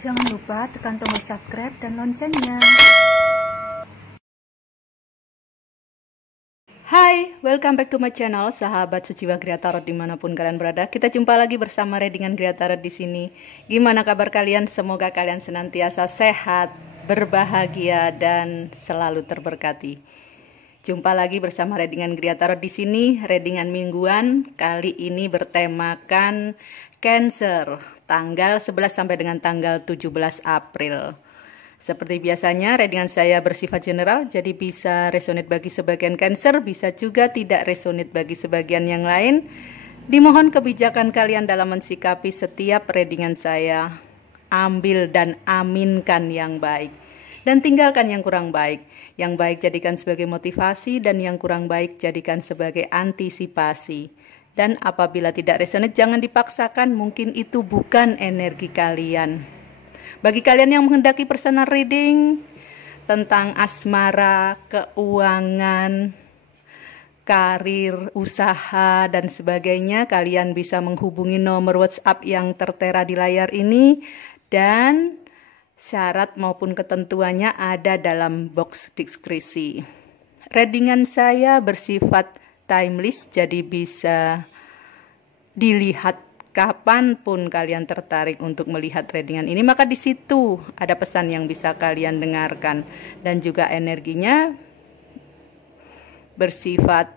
Jangan lupa tekan tombol subscribe dan loncengnya. Hai, welcome back to my channel, sahabat Suciwa Gria Tarot dimanapun kalian berada. Kita jumpa lagi bersama readingan Gria Tarot di sini. Gimana kabar kalian? Semoga kalian senantiasa sehat, berbahagia, dan selalu terberkati. Jumpa lagi bersama readingan Gria Tarot di sini, readingan mingguan. Kali ini bertemakan Cancer, tanggal 11 sampai dengan tanggal 17 April. Seperti biasanya, readingan saya bersifat general, jadi bisa resonate bagi sebagian Cancer, bisa juga tidak resonate bagi sebagian yang lain. Dimohon kebijakan kalian dalam mensikapi setiap readingan saya. Ambil dan aminkan yang baik, dan tinggalkan yang kurang baik. Yang baik jadikan sebagai motivasi, dan yang kurang baik jadikan sebagai antisipasi. Dan apabila tidak resonate, jangan dipaksakan, mungkin itu bukan energi kalian. Bagi kalian yang menghendaki personal reading tentang asmara, keuangan, karir, usaha, dan sebagainya, kalian bisa menghubungi nomor WhatsApp yang tertera di layar ini, dan syarat maupun ketentuannya ada dalam box deskripsi. Readingan saya bersifat timeless, jadi bisa dilihat kapanpun kalian tertarik untuk melihat readingan ini, maka di situ ada pesan yang bisa kalian dengarkan, dan juga energinya bersifat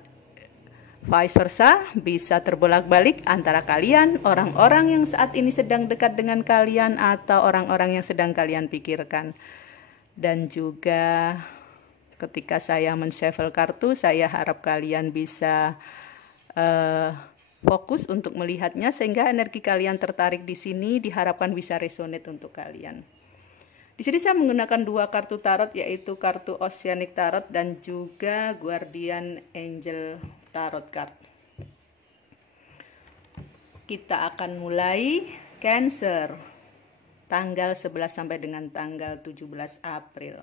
vice versa, bisa terbolak-balik antara kalian, orang-orang yang saat ini sedang dekat dengan kalian, atau orang-orang yang sedang kalian pikirkan. Dan juga ketika saya men-shuffle kartu, saya harap kalian bisa fokus untuk melihatnya, sehingga energi kalian tertarik di sini diharapkan bisa resonate untuk kalian. Di sini saya menggunakan dua kartu tarot, yaitu kartu Oceanic Tarot dan juga Guardian Angel Tarot Card. Kita akan mulai Cancer, tanggal 11 sampai dengan tanggal 17 April.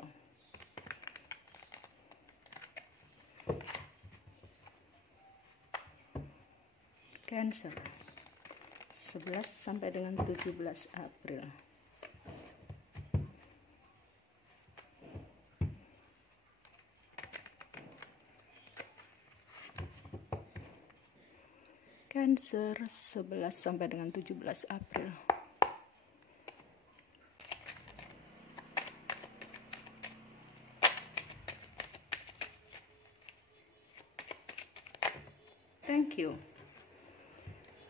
Cancer 11 sampai dengan 17 April. Cancer 11 sampai dengan 17 April. Thank you.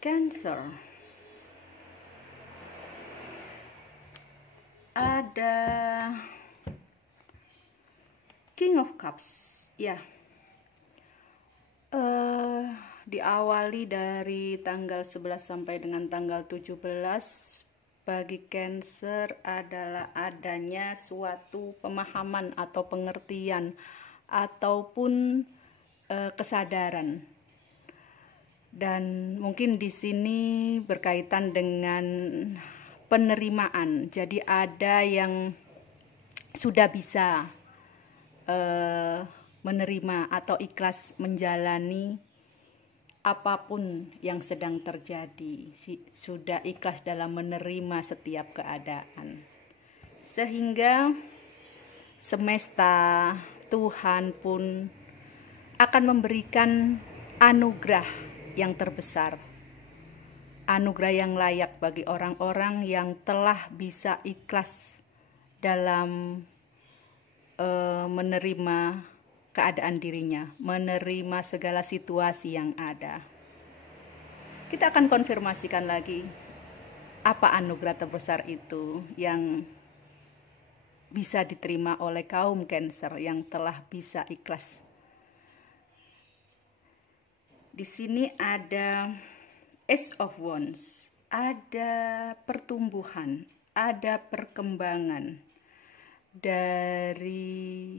Cancer, ada King of Cups, ya. Diawali dari tanggal 11 sampai dengan tanggal 17, bagi Cancer adalah adanya suatu pemahaman atau pengertian ataupun kesadaran. Dan mungkin di sini berkaitan dengan penerimaan. Jadi ada yang sudah bisa menerima atau ikhlas menjalani apapun yang sedang terjadi. Sudah ikhlas dalam menerima setiap keadaan. Sehingga semesta, Tuhan pun akan memberikan anugerah yang terbesar, anugerah yang layak bagi orang-orang yang telah bisa ikhlas dalam menerima keadaan dirinya, menerima segala situasi yang ada. Kita akan konfirmasikan lagi apa anugerah terbesar itu yang bisa diterima oleh kaum Cancer yang telah bisa ikhlas. Di sini ada Ace of Wands, ada pertumbuhan, ada perkembangan dari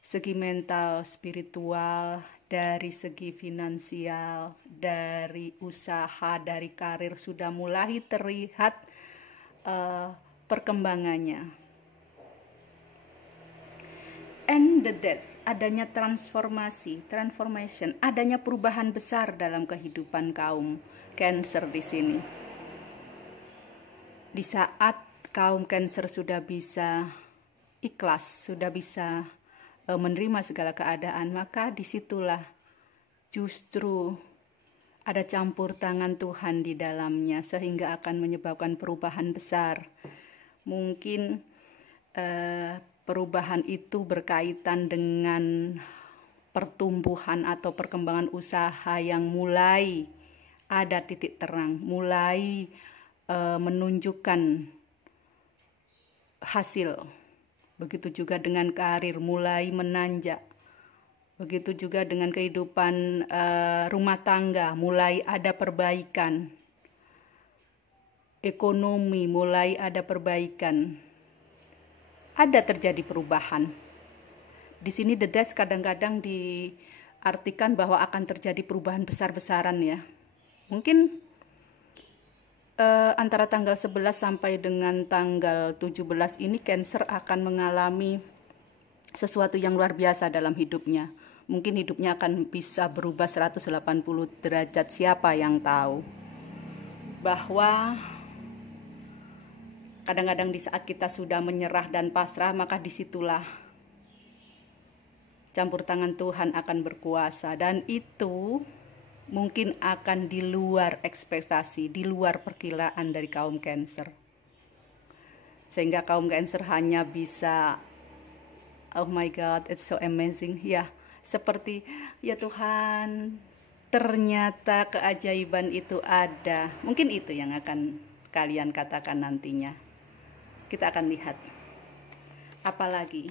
segi mental, spiritual, dari segi finansial, dari usaha, dari karir sudah mulai terlihat perkembangannya. And Facing the death, adanya transformation, adanya perubahan besar dalam kehidupan kaum Cancer di sini. Di saat kaum Cancer sudah bisa ikhlas, sudah bisa menerima segala keadaan, maka disitulah justru ada campur tangan Tuhan di dalamnya, sehingga akan menyebabkan perubahan besar. Mungkin perubahan itu berkaitan dengan pertumbuhan atau perkembangan usaha yang mulai ada titik terang, mulai menunjukkan hasil. Begitu juga dengan karir mulai menanjak. Begitu juga dengan kehidupan rumah tangga mulai ada perbaikan. Ekonomi mulai ada perbaikan. Ada terjadi perubahan. Di sini the death kadang-kadang diartikan bahwa akan terjadi perubahan besar-besaran ya. Mungkin antara tanggal 11 sampai dengan tanggal 17 ini Cancer akan mengalami sesuatu yang luar biasa dalam hidupnya. Mungkin hidupnya akan bisa berubah 180 derajat, siapa yang tahu. Bahwa kadang-kadang di saat kita sudah menyerah dan pasrah, maka disitulah campur tangan Tuhan akan berkuasa. Dan itu mungkin akan di luar ekspektasi, di luar perkiraan dari kaum Cancer. Sehingga kaum Cancer hanya bisa, oh my God, it's so amazing. Ya, seperti, ya Tuhan, ternyata keajaiban itu ada. Mungkin itu yang akan kalian katakan nantinya. Kita akan lihat apalagi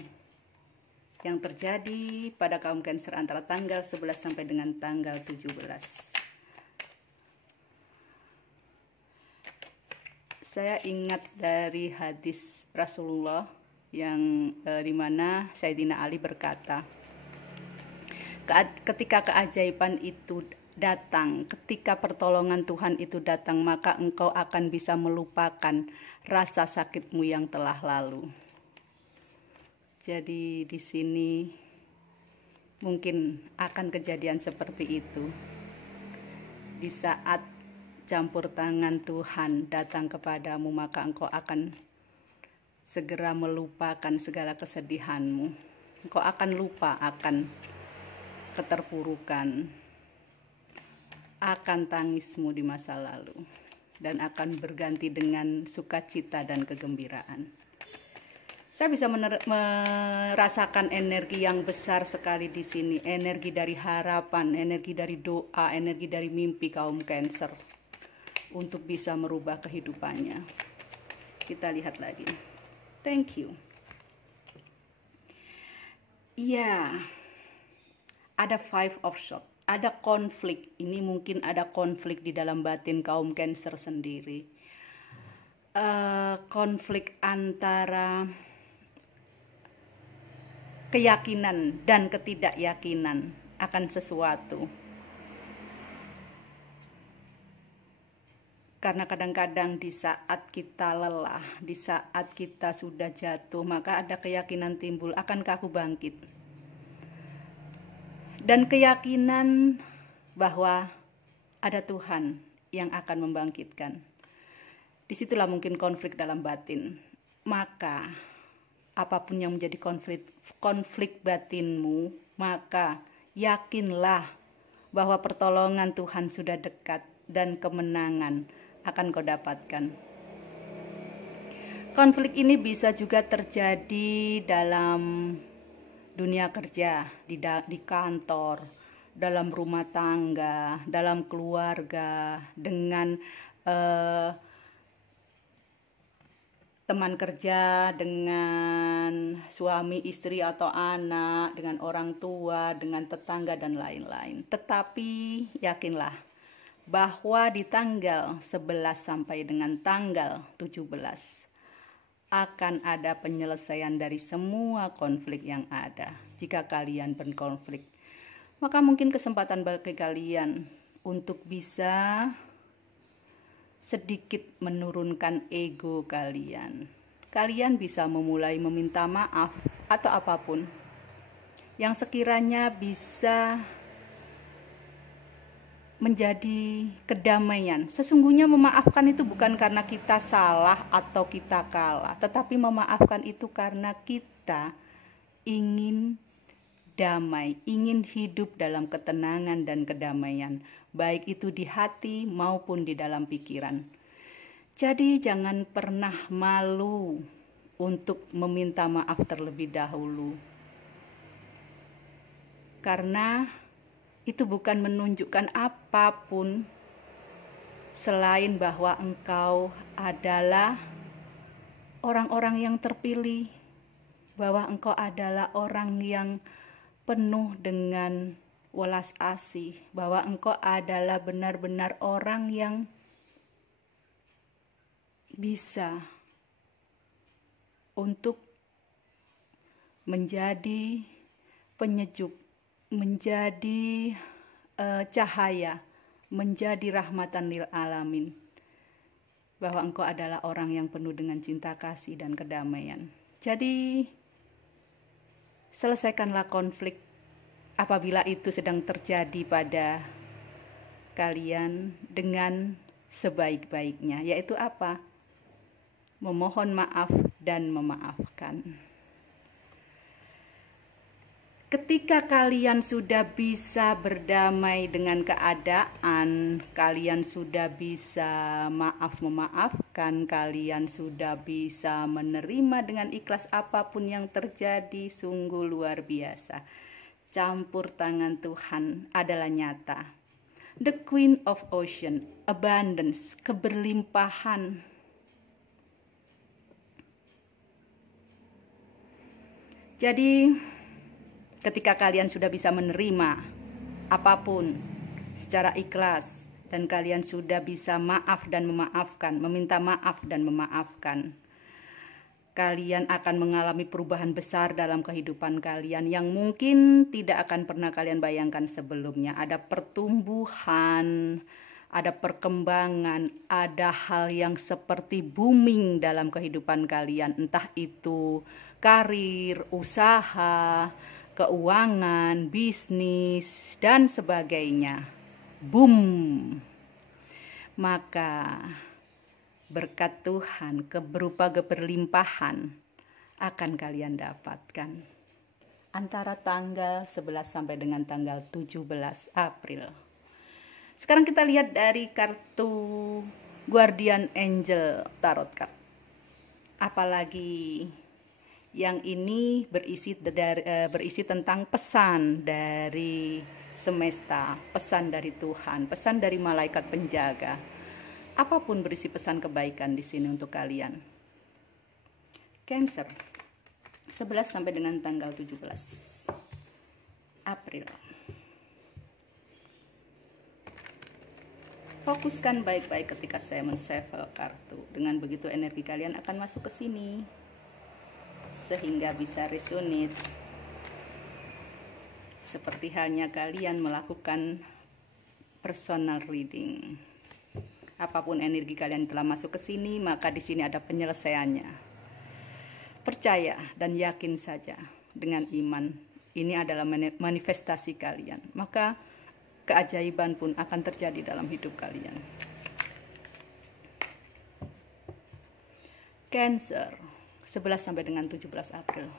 yang terjadi pada kaum Cancer antara tanggal 11 sampai dengan tanggal 17. Saya ingat dari hadis Rasulullah yang dimana Sayyidina Ali berkata, ketika keajaiban itu datang, ketika pertolongan Tuhan itu datang, maka engkau akan bisa melupakan rasa sakitmu yang telah lalu. Jadi di sini mungkin akan kejadian seperti itu. Di saat campur tangan Tuhan datang kepadamu, maka engkau akan segera melupakan segala kesedihanmu. Engkau akan lupa akan keterpurukan, akan tangismu di masa lalu, dan akan berganti dengan sukacita dan kegembiraan. Saya bisa merasakan energi yang besar sekali di sini, energi dari harapan, energi dari doa, energi dari mimpi kaum Cancer untuk bisa merubah kehidupannya. Kita lihat lagi. Thank you. Iya, ada 5 of Swords, ada konflik. Ini mungkin ada konflik di dalam batin kaum Cancer sendiri. Konflik antara keyakinan dan ketidakyakinan akan sesuatu. Karena kadang-kadang di saat kita lelah, di saat kita sudah jatuh, maka ada keyakinan timbul, akankah aku bangkit? Dan keyakinan bahwa ada Tuhan yang akan membangkitkan. Disitulah mungkin konflik dalam batin. Maka apapun yang menjadi konflik batinmu, maka yakinlah bahwa pertolongan Tuhan sudah dekat dan kemenangan akan kau dapatkan. Konflik ini bisa juga terjadi dalam dunia kerja, di kantor, dalam rumah tangga, dalam keluarga, dengan teman kerja, dengan suami, istri atau anak, dengan orang tua, dengan tetangga dan lain-lain. Tetapi yakinlah bahwa di tanggal 11 sampai dengan tanggal 17 akan ada penyelesaian dari semua konflik yang ada. Jika kalian berkonflik, maka mungkin kesempatan bagi kalian untuk bisa sedikit menurunkan ego kalian. Kalian bisa memulai meminta maaf atau apapun. yang sekiranya bisa menjadi kedamaian. Sesungguhnya memaafkan itu bukan karena kita salah atau kita kalah, tetapi memaafkan itu karena kita ingin damai, ingin hidup dalam ketenangan dan kedamaian, baik itu di hati maupun di dalam pikiran. Jadi jangan pernah malu untuk meminta maaf terlebih dahulu. Karena itu bukan menunjukkan apapun selain bahwa engkau adalah orang-orang yang terpilih, bahwa engkau adalah orang yang penuh dengan welas asih, bahwa engkau adalah benar-benar orang yang bisa untuk menjadi penyejuk, menjadi cahaya, menjadi rahmatan lil alamin, bahwa engkau adalah orang yang penuh dengan cinta kasih dan kedamaian. Jadi selesaikanlah konflik apabila itu sedang terjadi pada kalian dengan sebaik-baiknya, yaitu apa? Memohon maaf dan memaafkan. Ketika kalian sudah bisa berdamai dengan keadaan, kalian sudah bisa memaafkan, kalian sudah bisa menerima dengan ikhlas apapun yang terjadi, sungguh luar biasa. Campur tangan Tuhan adalah nyata. The Queen of Ocean, abundance, keberlimpahan. Jadi ketika kalian sudah bisa menerima apapun secara ikhlas dan kalian sudah bisa maaf dan memaafkan, meminta maaf dan memaafkan, kalian akan mengalami perubahan besar dalam kehidupan kalian yang mungkin tidak akan pernah kalian bayangkan sebelumnya. Ada pertumbuhan, ada perkembangan, ada hal yang seperti booming dalam kehidupan kalian, entah itu karir, usaha, keuangan, bisnis, dan sebagainya. Boom. Maka berkat Tuhan berupa keberlimpahan akan kalian dapatkan antara tanggal 11 sampai dengan tanggal 17 April. Sekarang kita lihat dari kartu Guardian Angel Tarot Card. Apalagi yang ini berisi tentang pesan dari semesta, pesan dari Tuhan, pesan dari malaikat penjaga. Apapun berisi pesan kebaikan di sini untuk kalian. Cancer, 11 sampai dengan tanggal 17 April. Fokuskan baik-baik ketika saya men-shuffle kartu. Dengan begitu energi kalian akan masuk ke sini, sehingga bisa resonate seperti halnya kalian melakukan personal reading. Apapun energi kalian telah masuk ke sini, maka di sini ada penyelesaiannya. Percaya dan yakin saja dengan iman. Ini adalah manifestasi kalian. Maka keajaiban pun akan terjadi dalam hidup kalian. Cancer, 11 sampai dengan 17 April.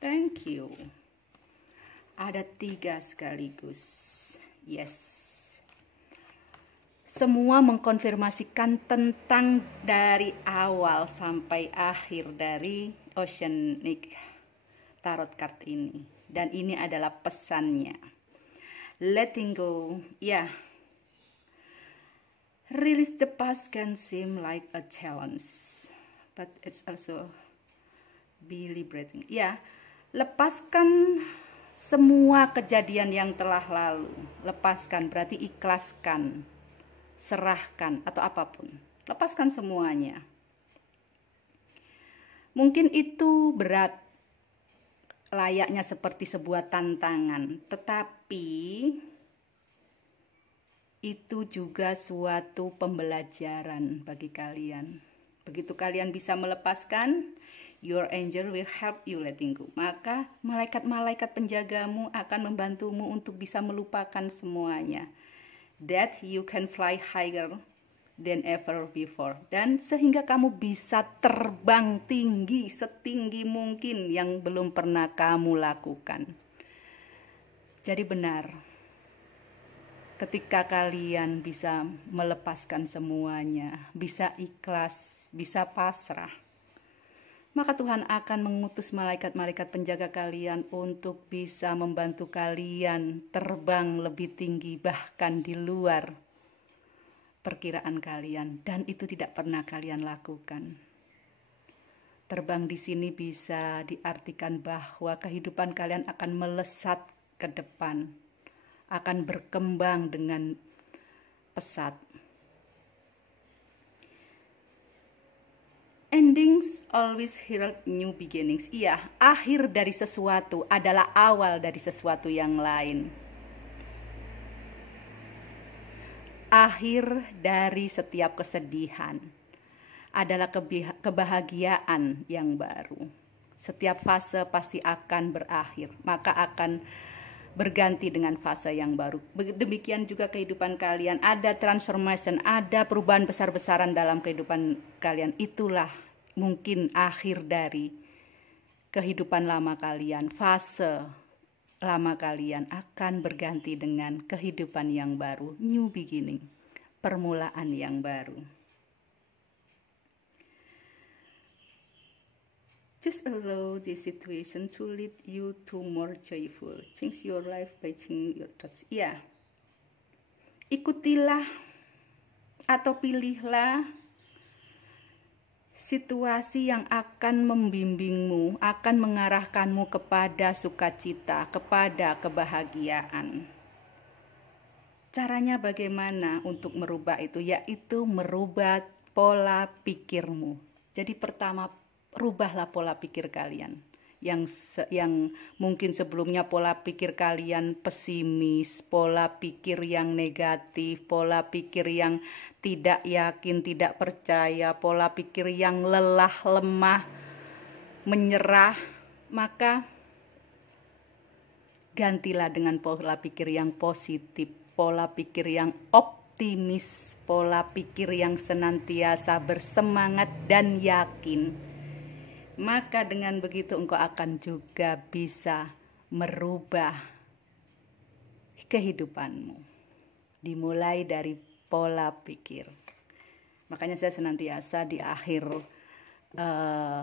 Thank you. Ada 3 sekaligus. Yes. Semua mengkonfirmasikan tentang dari awal sampai akhir dari Oceanic Tarot card ini. Dan ini adalah pesannya. Letting go. Ya. Release the past can seem like a challenge, but it's also be liberating. Ya. Lepaskan semua kejadian yang telah lalu. Lepaskan berarti ikhlaskan, serahkan atau apapun. Lepaskan semuanya. Mungkin itu berat, layaknya seperti sebuah tantangan, tetapi itu juga suatu pembelajaran bagi kalian. Begitu kalian bisa melepaskan, your angel will help you letting go. Maka malaikat-malaikat penjagamu akan membantumu untuk bisa melupakan semuanya. That you can fly higher than ever before. Dan sehingga kamu bisa terbang tinggi, setinggi mungkin yang belum pernah kamu lakukan. Jadi benar, ketika kalian bisa melepaskan semuanya, bisa ikhlas, bisa pasrah, maka Tuhan akan mengutus malaikat-malaikat penjaga kalian untuk bisa membantu kalian terbang lebih tinggi, bahkan di luar perkiraan kalian, dan itu tidak pernah kalian lakukan. Terbang di sini bisa diartikan bahwa kehidupan kalian akan melesat ke depan, akan berkembang dengan pesat. Endings always herald new beginnings. Iya, akhir dari sesuatu adalah awal dari sesuatu yang lain. Akhir dari setiap kesedihan adalah kebahagiaan yang baru. Setiap fase pasti akan berakhir, maka akan berganti dengan fase yang baru. Demikian juga kehidupan kalian, ada transformation, ada perubahan besar-besaran dalam kehidupan kalian. Itulah mungkin akhir dari kehidupan lama kalian. Fase lama kalian akan berganti dengan kehidupan yang baru, new beginning, permulaan yang baru. Just allow this situation to lead you to more joyful. Change your life by changing your thoughts. Ya, ikutilah atau pilihlah situasi yang akan membimbingmu, akan mengarahkanmu kepada sukacita, kepada kebahagiaan. Caranya bagaimana untuk merubah itu? Yaitu merubah pola pikirmu. Jadi pertama, rubahlah pola pikir kalian. Yang mungkin sebelumnya pola pikir kalian pesimis, pola pikir yang negatif, pola pikir yang tidak yakin, tidak percaya, pola pikir yang lelah, lemah, menyerah, maka gantilah dengan pola pikir yang positif, pola pikir yang optimis, pola pikir yang senantiasa bersemangat dan yakin. Maka dengan begitu engkau akan juga bisa merubah kehidupanmu. Dimulai dari pola pikir. Makanya saya senantiasa di akhir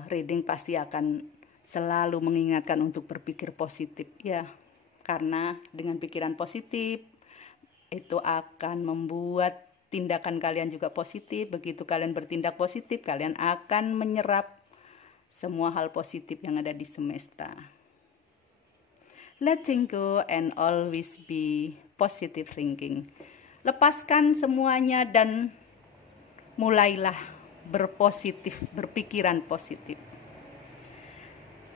reading pasti akan selalu mengingatkan untuk berpikir positif. Ya, karena dengan pikiran positif itu akan membuat tindakan kalian juga positif. Begitu kalian bertindak positif, kalian akan menyerap semua hal positif yang ada di semesta. Letting go and always be positive thinking. Lepaskan semuanya dan mulailah berpikiran positif.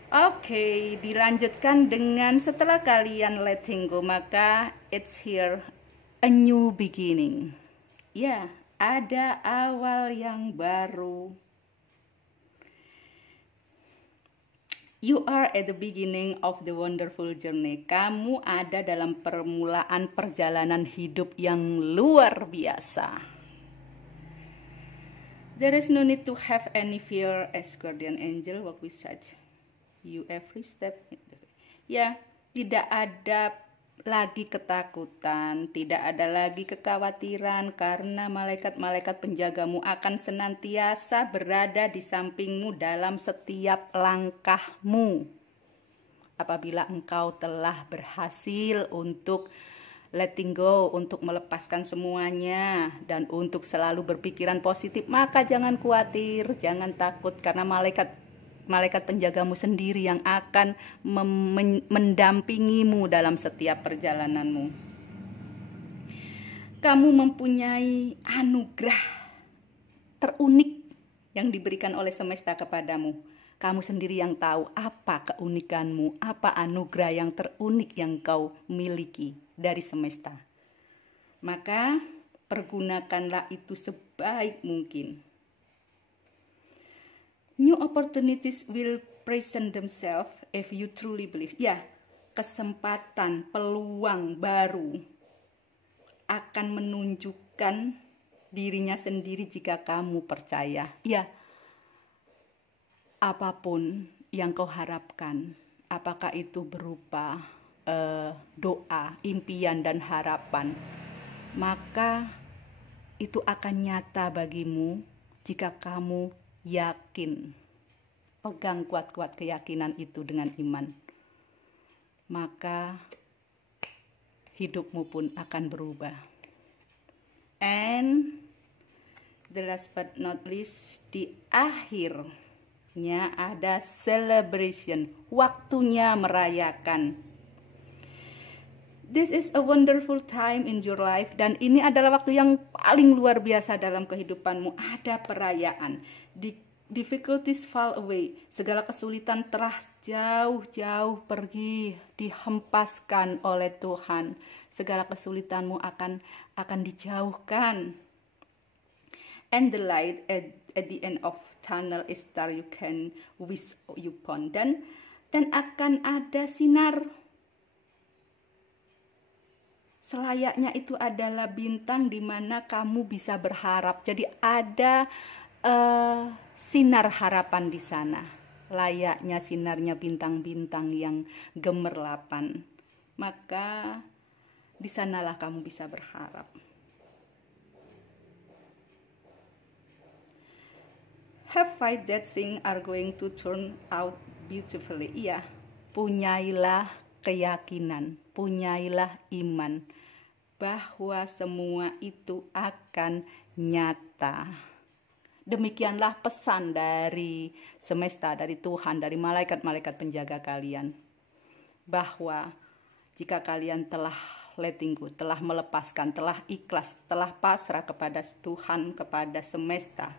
Oke, dilanjutkan dengan setelah kalian letting go, maka it's here a new beginning. Ya, ada awal yang baru. You are at the beginning of the wonderful journey. Kamu ada dalam permulaan perjalanan hidup yang luar biasa. There is no need to have any fear as guardian angel walk beside you every step. Ya, tidak ada lagi ketakutan, tidak ada lagi kekhawatiran, karena malaikat-malaikat penjagamu akan senantiasa berada di sampingmu dalam setiap langkahmu. Apabila engkau telah berhasil untuk letting go, untuk melepaskan semuanya, dan untuk selalu berpikiran positif, maka jangan khawatir, jangan takut, karena malaikat penjagamu sendiri yang akan mendampingimu dalam setiap perjalananmu. Kamu mempunyai anugerah terunik yang diberikan oleh semesta kepadamu. Kamu sendiri yang tahu apa keunikanmu, apa anugerah yang terunik yang kau miliki dari semesta. Maka pergunakanlah itu sebaik mungkin. New opportunities will present themselves if you truly believe. Ya, kesempatan, peluang baru akan menunjukkan dirinya sendiri jika kamu percaya. Ya, apapun yang kau harapkan, apakah itu berupa doa, impian, dan harapan, maka itu akan nyata bagimu jika kamu yakin. Pegang kuat-kuat keyakinan itu dengan iman. Maka hidupmu pun akan berubah. And the last but not least, di akhirnya ada celebration. Waktunya merayakan. This is a wonderful time in your life. Dan ini adalah waktu yang paling luar biasa dalam kehidupanmu. Ada perayaan. Difficulties fall away. Segala kesulitan telah jauh-jauh pergi. Dihempaskan oleh Tuhan. Segala kesulitanmu akan dijauhkan. And the light at the end of tunnel is star you can wish upon. Dan akan ada sinar. Selayaknya itu adalah bintang di mana kamu bisa berharap. Jadi ada sinar harapan di sana. Layaknya sinarnya bintang-bintang yang gemerlapan. Maka di sanalah kamu bisa berharap. Have faith that things are going to turn out beautifully. Iya, punyailah keyakinan, punyailah iman bahwa semua itu akan nyata. Demikianlah pesan dari semesta, dari Tuhan, dari malaikat-malaikat penjaga kalian. Bahwa jika kalian telah letting go, telah melepaskan, telah ikhlas, telah pasrah kepada Tuhan, kepada semesta,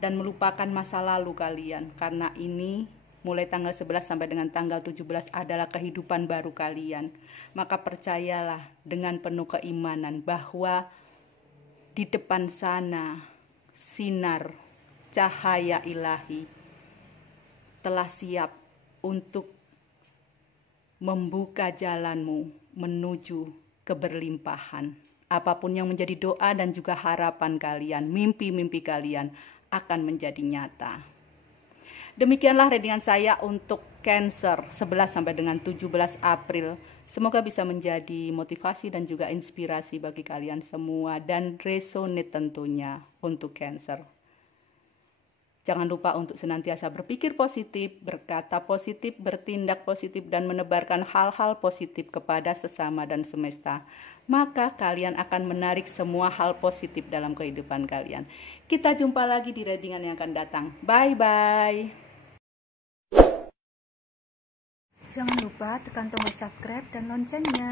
dan melupakan masa lalu kalian, karena ini mulai tanggal 11 sampai dengan tanggal 17 adalah kehidupan baru kalian. Maka percayalah dengan penuh keimanan bahwa di depan sana sinar cahaya ilahi telah siap untuk membuka jalanmu menuju keberlimpahan. Apapun yang menjadi doa dan juga harapan kalian, mimpi-mimpi kalian akan menjadi nyata. Demikianlah readingan saya untuk Cancer 11 sampai dengan 17 April. Semoga bisa menjadi motivasi dan juga inspirasi bagi kalian semua dan resonate tentunya untuk Cancer. Jangan lupa untuk senantiasa berpikir positif, berkata positif, bertindak positif, dan menebarkan hal-hal positif kepada sesama dan semesta. Maka kalian akan menarik semua hal positif dalam kehidupan kalian. Kita jumpa lagi di readingan yang akan datang. Bye-bye. Jangan lupa tekan tombol subscribe dan loncengnya.